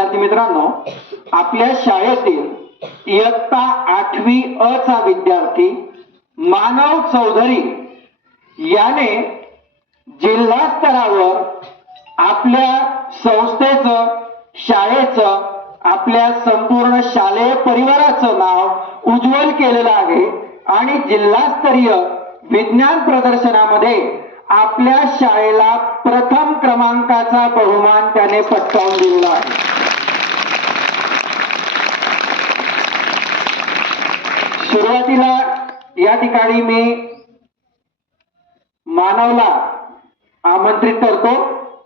विद्यार्थी मित्रांनो, आपल्या शाळेतील इयत्ता 8वी अ चा विद्यार्थी मानव चौधरी याने जिल्हा स्तरावर आपल्या संस्थेचं, शाळेचं, आपल्या संपूर्ण शालेय परिवाराचं नाव उज्ज्वल केलेलं आहे आणि जिल्हास्तरीय विज्ञान प्रदर्शनामध्ये आपल्या शाळेला प्रथम क्रमांकाचा बहुमान त्याने पटकावून दिलेला आहे. सुरुवातीला या ठिकाणी मी मानवला आमंत्रित करतो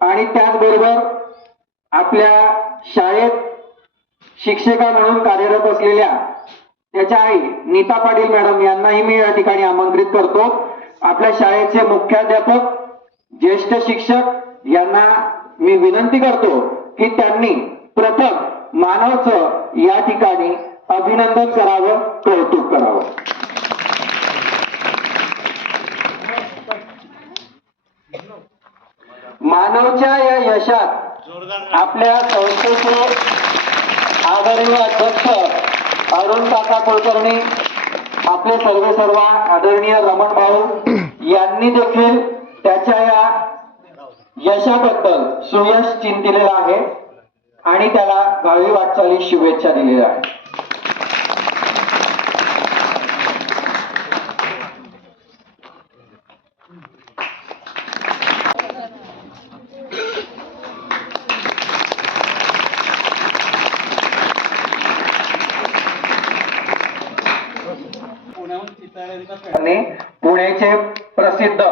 आणि त्याचबरोबर आपल्या शाळेत शिक्षिका म्हणून कार्यरत असलेल्या त्याच्या आई नीता पाटील मॅडम यांनाही मी या ठिकाणी आमंत्रित करतो. आपल्या शाळेचे मुख्याध्यापक, ज्येष्ठ शिक्षक यांना मी विनंती करतो की त्यांनी प्रथम मानवचं या ठिकाणी अभिनंदन करावं, कौतुक करावं. मानवच्या या यशात आपल्या संस्थेचे आदरणीय अध्यक्ष अरुण काका कुलकर्णी, आपले सर्व आदरणीय रमण भाऊ यांनी देखील त्याच्या या यशाबद्दल सुयश चिंतिलेलं आहे आणि त्याला भावी वाटचालीस शुभेच्छा दिलेल्या आहेत. पुण्याचे प्रसिद्ध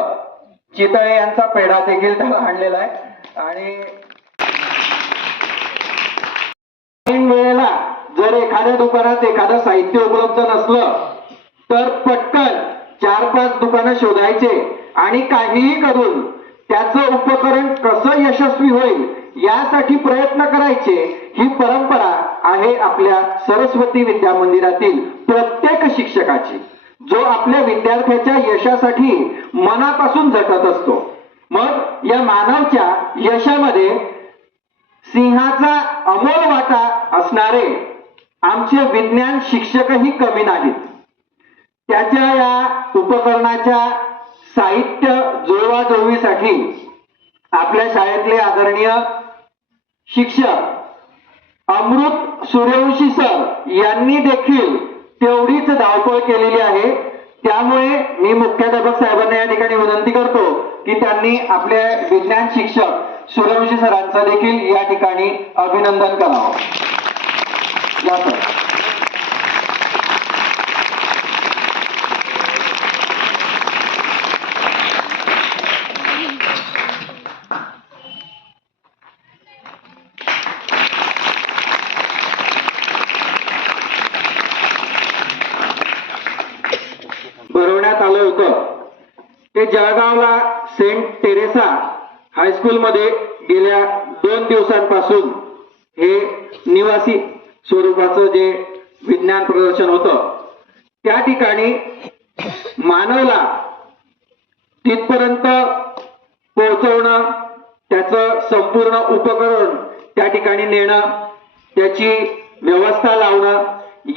चितळे यांचा पेढा देखील त्याला आणलेला आहे आणि वेळेला जर एखाद्या दुकानात एखादं साहित्य उपलब्ध नसलं तर पटकन 4-5 दुकानं शोधायचे आणि काहीही करून त्याचं उपकरण कसं यशस्वी होईल यासाठी प्रयत्न करायचे. ही परंपरा आहे आपल्या सरस्वती विद्या मंदिरातील प्रत्येक शिक्षकाची, जो आपल्या विद्यार्थ्याच्या यशासाठी मनापासून झटत असतो. मग या मानवच्या यशामध्ये सिंहाचा अमोल वाटा असणारे आमचे विज्ञान शिक्षकही कमी नाहीत. त्याच्या या उपकरणाच्या साहित्य जुळवाजुळवीसाठी आपल्या शाळेतले आदरणीय शिक्षक अमृत सूर्यवंशी सर यांनी देखील तेवढीच धावपळ केलेली आहे. त्यामुळे मी मुख्याध्यापक साहेबांना या ठिकाणी विनंती करतो की त्यांनी आपल्या विज्ञान शिक्षक सूर्यवंशी सरांचं देखील या ठिकाणी अभिनंदन करावं. या सर. भरवण्यात आलं होतं ते जळगावला सेंट टेरेसा हायस्कूल मध्ये गेल्या 2 दिवसांपासून हे निवासी स्वरूपाचं जे विज्ञान प्रदर्शन होतं त्या ठिकाणी मानवला तिथपर्यंत पोहोचवणं, त्याचं संपूर्ण उपकरण त्या ठिकाणी नेणं, त्याची व्यवस्था लावणं,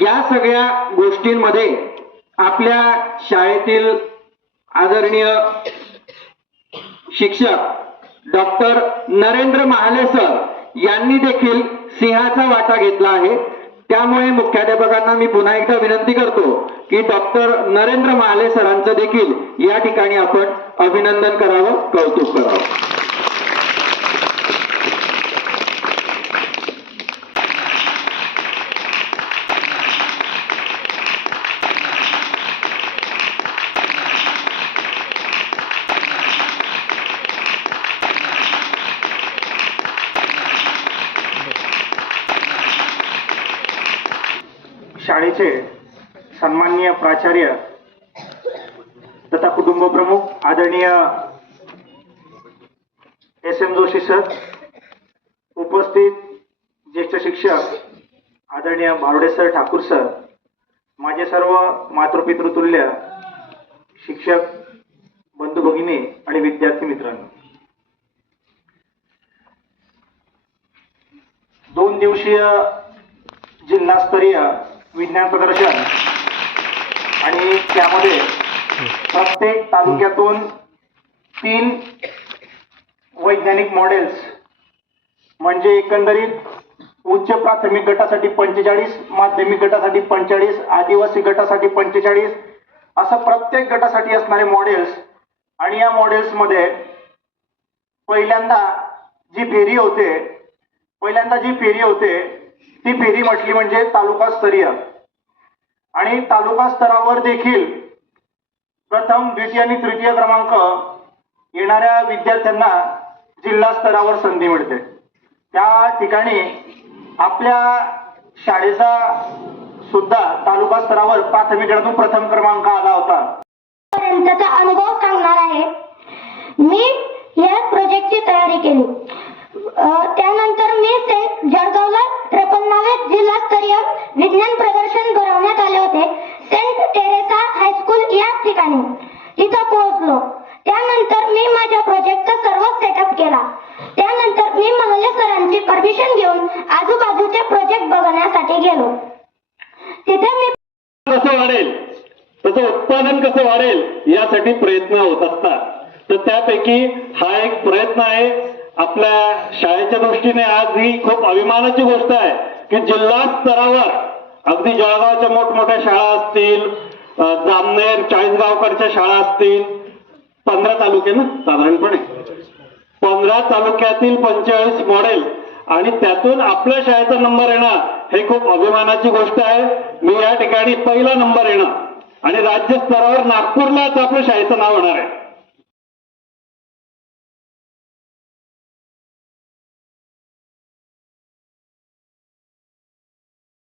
या सगळ्या गोष्टींमध्ये आपल्या शाळेतील आदरणीय शिक्षक डॉक्टर नरेंद्र महाले सर यांनी देखील सिंहाचा वाटा घेतला आहे. त्यामुळे मुख्याध्यापकांना मी पुन्हा एकदा विनंती करतो की डॉक्टर नरेंद्र महाले सरांचं देखील या ठिकाणी आपण अभिनंदन करावं, कौतुक करावं. शाळेचे सन्माननीय प्राचार्य तथा कुटुंब प्रमुख आदरणीय SM जोशी सर, उपस्थित ज्येष्ठ शिक्षक आदरणीय भारुडे सर, ठाकूर सर, माझे सर्व मातृपितृतुल्य शिक्षक बंधू भगिनी आणि विद्यार्थी मित्रांनो, 2 दिवसीय जिल्हास्तरीय विज्ञान प्रदर्शन आणि त्यामध्ये प्रत्येक तालुक्यातून 3 वैज्ञानिक मॉडेल्स म्हणजे एकंदरीत उच्च प्राथमिक गटासाठी 45, माध्यमिक गटासाठी 45, आदिवासी गटासाठी 45 असं प्रत्येक गटासाठी असणारे मॉडेल्स. आणि या मॉडेल्समध्ये पहिल्यांदा जी फेरी होते ती फेरी म्हटली म्हणजे तालुकास्तरीय. आणि तालुका स्तरावर देखील प्रथम, द्वितीय आणि तृतीय क्रमांक येणाऱ्या विद्यार्थ्यांना जिल्हा स्तरावर संधी मिळते. त्या ठिकाणी आपल्या शाळेचा सुद्धा तालुका स्तरावर प्राथमिक गटातून प्रथम क्रमांक आला होता. पर्यंतचा अनुभव सांगणार आहे. मी या प्रोजेक्टची तयारी केली. त्यानंतर मी जळगावला 53 जिल्हास्तरीय विज्ञान प्रदर्शन भरवण्यात आले होते. सेंट टेरेसा हायस्कूल या ठिकाणी तिथं पोहोचलो. त्यानंतर मी माझ्या प्रोजेक्टचा सर्व सेटअप केला. त्यानंतर मी महाले सरांची परमिशन घेऊन आजूबाजूचे प्रोजेक्ट बघण्यासाठी गेलो. तिथे मी कसं वाढेल, त्याचं उत्पादन कसं वाढेल यासाठी प्रयत्न होत असतात. तर त्यापैकी हा एक प्रयत्न आहे. आपल्या शाळेच्या दृष्टीने आज ही खूप अभिमानाची गोष्ट आहे की जिल्हा स्तरावर अगदी जळगावच्या मोठमोठ्या शाळा असतील, जामनेर, चाळीसगावकडच्या शाळा असतील, 15 तालुके ना साधारणपणे 15 तालुक्यातील 45 मॉडेल आणि त्यातून आपल्या शाळेचा नंबर येणं हे खूप अभिमानाची गोष्ट आहे. मी या ठिकाणी पहिला नंबर येणं आणि राज्य स्तरावर नागपूरलाच आपल्या शाळेचं नाव होणार आहे.